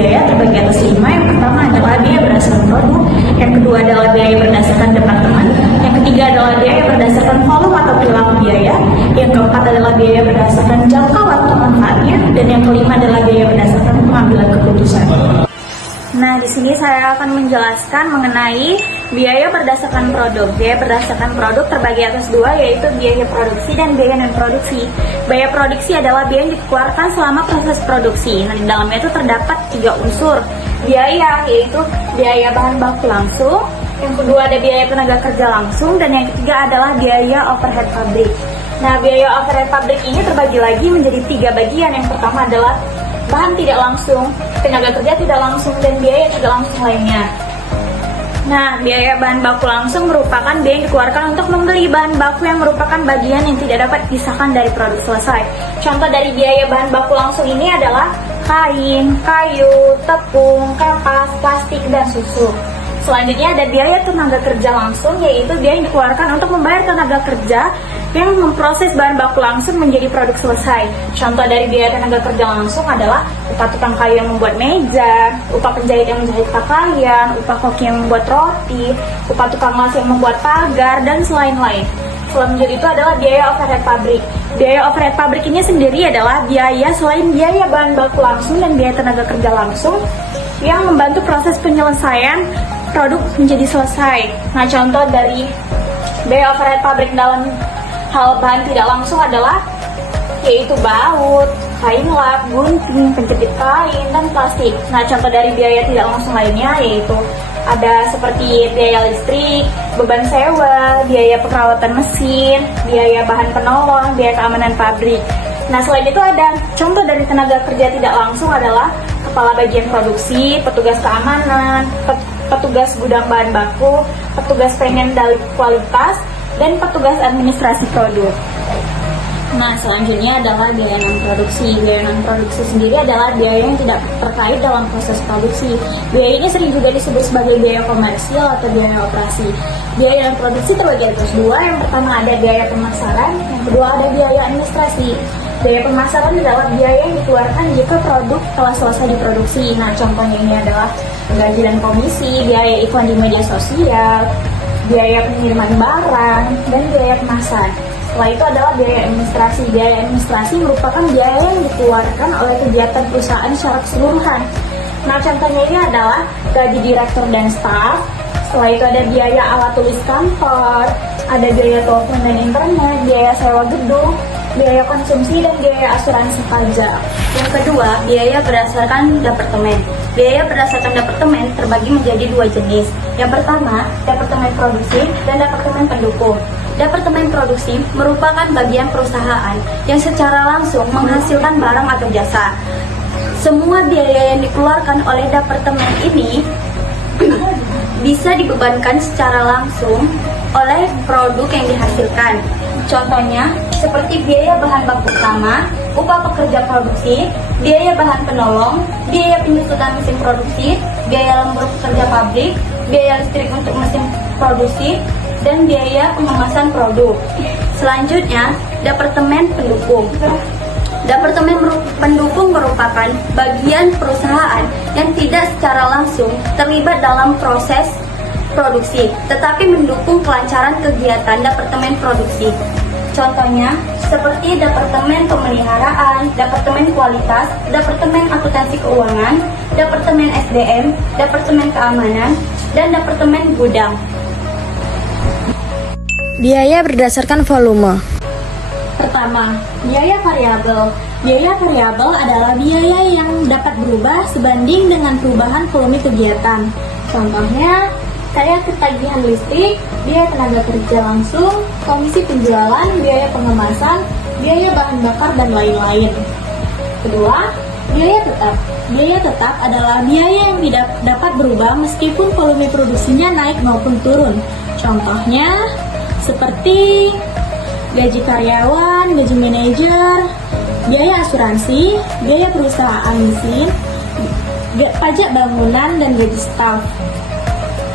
biaya terbagi atas 5. Yang pertama adalah biaya berdasarkan produk, yang kedua adalah biaya berdasarkan departemen, yang ketiga adalah biaya berdasarkan volume atau perilaku biaya, yang keempat adalah biaya berdasarkan jangka waktu manfaatnya, dan yang kelima adalah biaya berdasarkan pengambilan keputusan. Nah, di sini saya akan menjelaskan mengenai biaya berdasarkan produk. Biaya berdasarkan produk terbagi atas 2, yaitu biaya produksi dan biaya non-produksi. Biaya produksi adalah biaya yang dikeluarkan selama proses produksi. Nah, di dalamnya itu terdapat 3 unsur biaya, yaitu biaya bahan baku langsung, yang kedua ada biaya tenaga kerja langsung, dan yang ketiga adalah biaya overhead pabrik. Nah, biaya overhead pabrik ini terbagi lagi menjadi 3 bagian. Yang pertama adalah bahan tidak langsung, tenaga kerja tidak langsung, dan biaya tidak langsung lainnya. Nah, biaya bahan baku langsung merupakan biaya yang dikeluarkan untuk membeli bahan baku yang merupakan bagian yang tidak dapat dipisahkan dari produk selesai. Contoh dari biaya bahan baku langsung ini adalah kain, kayu, tepung, kapas, plastik, dan susu. Selanjutnya ada biaya tenaga kerja langsung, yaitu biaya yang dikeluarkan untuk membayar tenaga kerja yang memproses bahan baku langsung menjadi produk selesai. Contoh dari biaya tenaga kerja langsung adalah upah tukang kayu yang membuat meja, upah penjahit yang menjahit pakaian, upah koki yang membuat roti, upah tukang las yang membuat pagar, dan lain-lain. Selanjutnya itu adalah biaya overhead pabrik. Biaya overhead pabrik ini sendiri adalah biaya selain biaya bahan baku langsung dan biaya tenaga kerja langsung yang membantu proses penyelesaian produk menjadi selesai. Nah, contoh dari biaya overhead pabrik dalam hal bahan tidak langsung adalah yaitu baut, kain lap, gunting, penjepit kain, dan plastik. Nah, contoh dari biaya tidak langsung lainnya yaitu ada seperti biaya listrik, beban sewa, biaya perawatan mesin, biaya bahan penolong, biaya keamanan pabrik. Nah, selain itu ada contoh dari tenaga kerja tidak langsung adalah kepala bagian produksi, petugas keamanan, petugas gudang bahan baku, petugas pengendali kualitas, dan petugas administrasi produk. Nah, selanjutnya adalah biaya non-produksi. Biaya non-produksi sendiri adalah biaya yang tidak terkait dalam proses produksi. Biaya ini sering juga disebut sebagai biaya komersial atau biaya operasi. Biaya non-produksi terbagi atas 2. Yang pertama ada biaya pemasaran, yang kedua ada biaya administrasi. Biaya pemasaran adalah biaya yang dikeluarkan jika produk telah selesai diproduksi. Nah, contohnya ini adalah gaji dan komisi, biaya iklan di media sosial, biaya pengiriman barang, dan biaya kemasan. Setelah itu adalah biaya administrasi. Biaya administrasi merupakan biaya yang dikeluarkan oleh kegiatan perusahaan secara keseluruhan. Nah, contohnya ini adalah gaji direktur dan staf. Setelah itu ada biaya alat tulis kantor, ada biaya telepon dan internet, biaya sewa gedung, biaya konsumsi, dan biaya asuransi pajak. Yang kedua, biaya berdasarkan departemen. Biaya berdasarkan departemen terbagi menjadi 2 jenis. Yang pertama, departemen produksi dan departemen pendukung. Departemen produksi merupakan bagian perusahaan yang secara langsung menghasilkan barang atau jasa. Semua biaya yang dikeluarkan oleh departemen ini bisa dibebankan secara langsung oleh produk yang dihasilkan. Contohnya, seperti biaya bahan baku utama, upah pekerja produksi, biaya bahan penolong, biaya penyusutan mesin produksi, biaya lembur pekerja pabrik, biaya listrik untuk mesin produksi, dan biaya pengemasan produk. Selanjutnya, departemen pendukung. Departemen pendukung merupakan bagian perusahaan yang tidak secara langsung terlibat dalam proses produksi, tetapi mendukung kelancaran kegiatan departemen produksi. Contohnya, seperti departemen pemeliharaan, departemen kualitas, departemen akuntansi keuangan, departemen SDM, departemen keamanan, dan departemen gudang. Biaya berdasarkan volume. Pertama, biaya variabel. Biaya variabel adalah biaya yang dapat berubah sebanding dengan perubahan volume kegiatan. Contohnya, kayak ketagihan listrik, biaya tenaga kerja langsung, komisi penjualan, biaya pengemasan, biaya bahan bakar, dan lain-lain. Kedua, biaya tetap. Biaya tetap adalah biaya yang tidak dapat berubah meskipun volume produksinya naik maupun turun. Contohnya, seperti gaji karyawan, gaji manajer, biaya asuransi, biaya perusahaan mesin, pajak bangunan, dan gaji staf.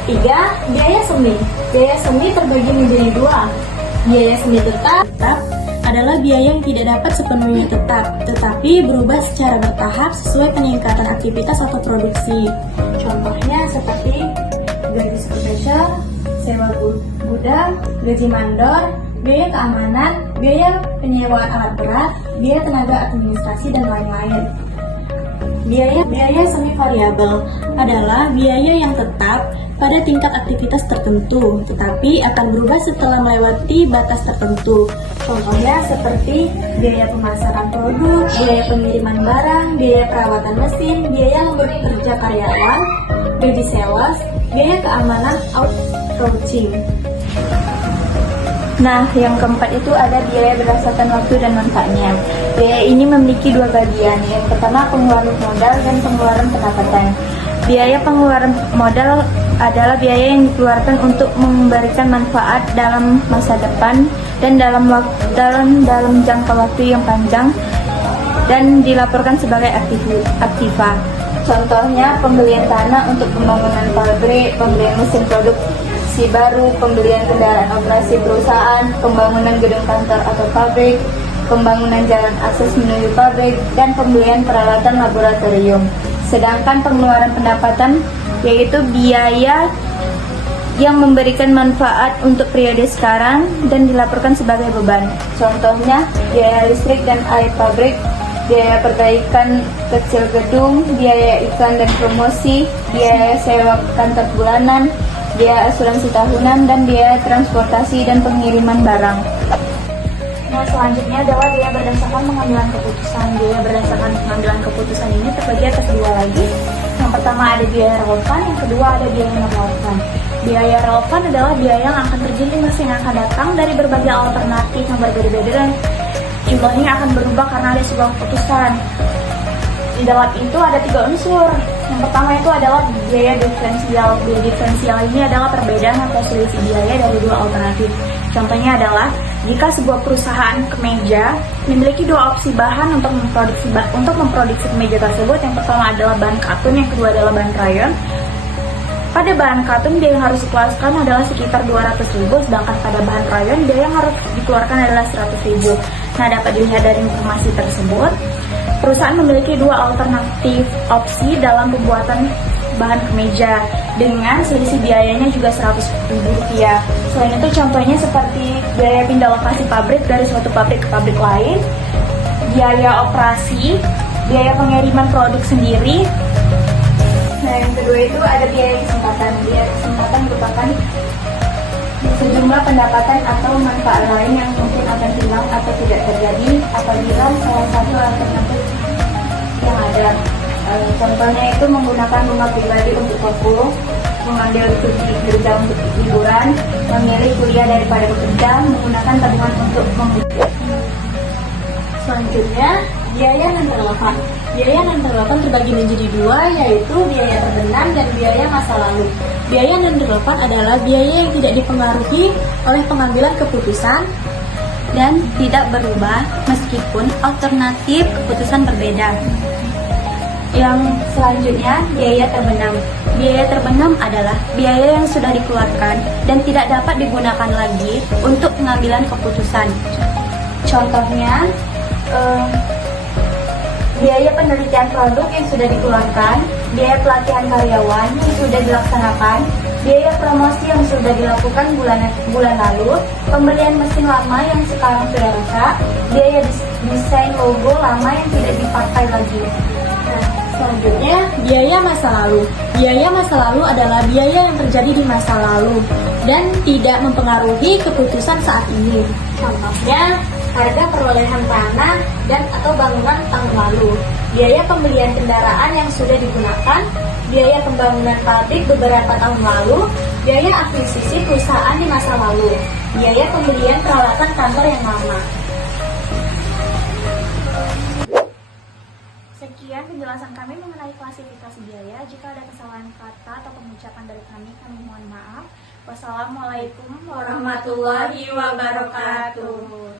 3. Biaya semi. Biaya semi terbagi menjadi 2. Biaya semi tetap adalah biaya yang tidak dapat sepenuhnya tetap, tetapi berubah secara bertahap sesuai peningkatan aktivitas atau produksi. Contohnya seperti gaji supervisor, sewa gudang, gaji mandor, biaya keamanan, biaya penyewaan alat berat, biaya tenaga administrasi, dan lain-lain. Biaya semi variabel adalah biaya yang tetap pada tingkat aktivitas tertentu, tetapi akan berubah setelah melewati batas tertentu. Contohnya seperti biaya pemasaran produk, biaya pengiriman barang, biaya perawatan mesin, biaya lembur kerja karyawan, gaji sales, biaya keamanan outsourcing. Nah, yang keempat itu ada biaya berdasarkan waktu dan manfaatnya. Biaya ini memiliki dua bagian. Yang pertama, pengeluaran modal dan pengeluaran pendapatan. Biaya pengeluaran modal adalah biaya yang dikeluarkan untuk memberikan manfaat dalam masa depan dan dalam jangka waktu yang panjang dan dilaporkan sebagai aktiva. Contohnya, pembelian tanah untuk pembangunan pabrik, pembelian mesin produksi baru, pembelian kendaraan operasi perusahaan, pembangunan gedung kantor atau pabrik, pembangunan jalan akses menuju pabrik, dan pembelian peralatan laboratorium. Sedangkan pengeluaran pendapatan yaitu biaya yang memberikan manfaat untuk periode sekarang dan dilaporkan sebagai beban. Contohnya, biaya listrik dan air pabrik, biaya perbaikan kecil gedung, biaya iklan dan promosi, biaya sewa kantor bulanan, biaya asuransi tahunan, dan biaya transportasi dan pengiriman barang. Nah, selanjutnya adalah biaya berdasarkan pengambilan keputusan. Biaya berdasarkan pengambilan keputusan ini terbagi atas dua lagi. Yang pertama ada biaya relevan, yang kedua ada biaya non relevan. Biaya relevan adalah biaya yang akan terjadi di masa yang akan datang dari berbagai alternatif yang berbeda-beda dan jumlahnya akan berubah karena ada sebuah keputusan. Di dalam itu ada tiga unsur. Yang pertama itu adalah biaya diferensial. Biaya diferensial ini adalah perbedaan atau selisih biaya dari dua alternatif. Contohnya adalah jika sebuah perusahaan kemeja memiliki dua opsi bahan untuk memproduksi kemeja tersebut. Yang pertama adalah bahan katun, yang kedua adalah bahan rayon. Pada bahan katun biaya yang harus dikeluarkan adalah sekitar 200.000, sedangkan pada bahan rayon biaya yang harus dikeluarkan adalah 100.000. Nah, dapat dilihat dari informasi tersebut, perusahaan memiliki dua alternatif opsi dalam pembuatan bahan kemeja dengan selisih biayanya juga Rp100.000. Selain itu contohnya seperti biaya pindah lokasi pabrik dari suatu pabrik ke pabrik lain, biaya operasi, biaya pengiriman produk sendiri. Nah, yang kedua itu ada biaya kesempatan. Biaya kesempatan merupakan sejumlah pendapatan atau manfaat lain yang mungkin akan hilang atau tidak terjadi apabila salah satu alternatif yang ada. Contohnya itu menggunakan rumah pribadi untuk berpuluh, mengambil cuti kerja untuk liburan, memilih kuliah daripada bekerja, menggunakan tabungan untuk membuat. Selanjutnya, biaya non relevan. Biaya non relevan terbagi menjadi dua, yaitu biaya terbenam dan biaya masa lalu. Biaya non relevan adalah biaya yang tidak dipengaruhi oleh pengambilan keputusan dan tidak berubah meskipun alternatif keputusan berbeda. Yang selanjutnya, biaya terbenam. Biaya terbenam adalah biaya yang sudah dikeluarkan dan tidak dapat digunakan lagi untuk pengambilan keputusan. Contohnya, biaya penelitian produk yang sudah dikeluarkan, biaya pelatihan karyawan yang sudah dilaksanakan, biaya promosi yang sudah dilakukan bulan lalu, pembelian mesin lama yang sekarang sudah rusak, biaya desain logo lama yang tidak dipakai lagi. Selanjutnya, biaya masa lalu. Biaya masa lalu adalah biaya yang terjadi di masa lalu dan tidak mempengaruhi keputusan saat ini. Contohnya, harga perolehan tanah dan atau bangunan tahun lalu, biaya pembelian kendaraan yang sudah digunakan, biaya pembangunan pabrik beberapa tahun lalu, biaya akuisisi perusahaan di masa lalu, biaya pembelian peralatan kantor yang lama. Sekian penjelasan kami mengenai klasifikasi biaya. Jika ada kesalahan kata atau pengucapan dari kami mohon maaf. Wassalamualaikum warahmatullahi wabarakatuh.